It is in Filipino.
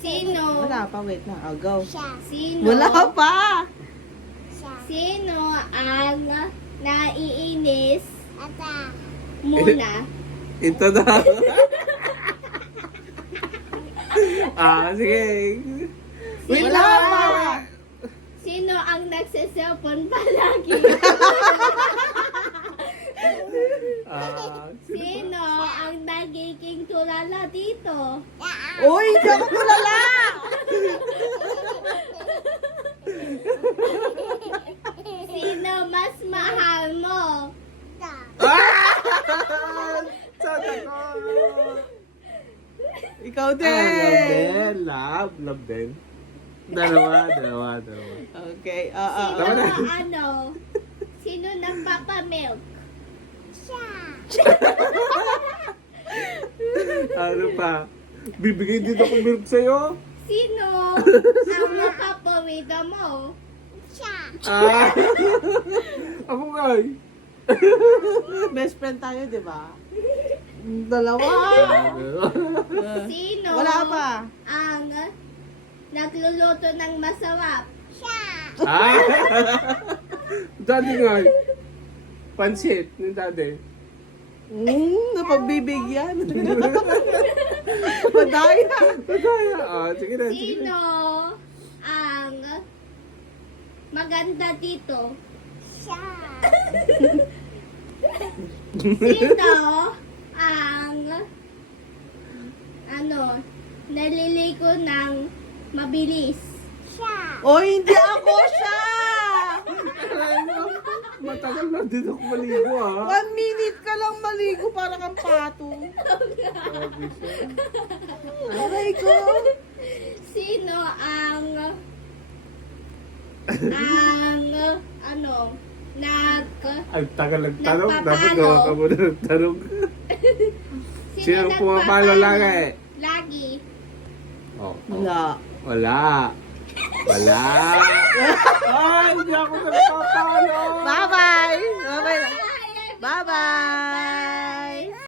Sino? Wala pa, wait na. I'll go. Sino? Wala pa! Sino ang naiinis muna? Ito na. Sige. Wait Sino? lang. Sino ang nagsiselfon palagi? Sino ang nagiging tulala dito? Uy, hindi ako tulala! Sino mas mahal mo? Saan ako? Ikaw Love din! din. Love din. Dalawa. Okay, Sino na. Sino nagpapamilk? Ano pa? Bibigay din ako milk sa'yo? Sino ang nakapawido mo? Ako nga eh. Best friend tayo, di ba? Dalawa! Sino Wala pa. ang nagluluto ng masarap? Daddy nga eh. Pansit ni daddy. Napagbibigyan. Madaya. Sige na. Sino ang maganda dito? Sino ang naliligo ng mabilis? O, hindi ako siya! Matagal na din ako maligo 1 minute ka lang maligo para kang pato. Aray ko. Sino ang Ang tagal ng tanong. Dapat Nagpapalo. gawa ka muna ng tanong. Sino pumapalo lagi? Lagi. Wala. Wala. Ay, hindi ako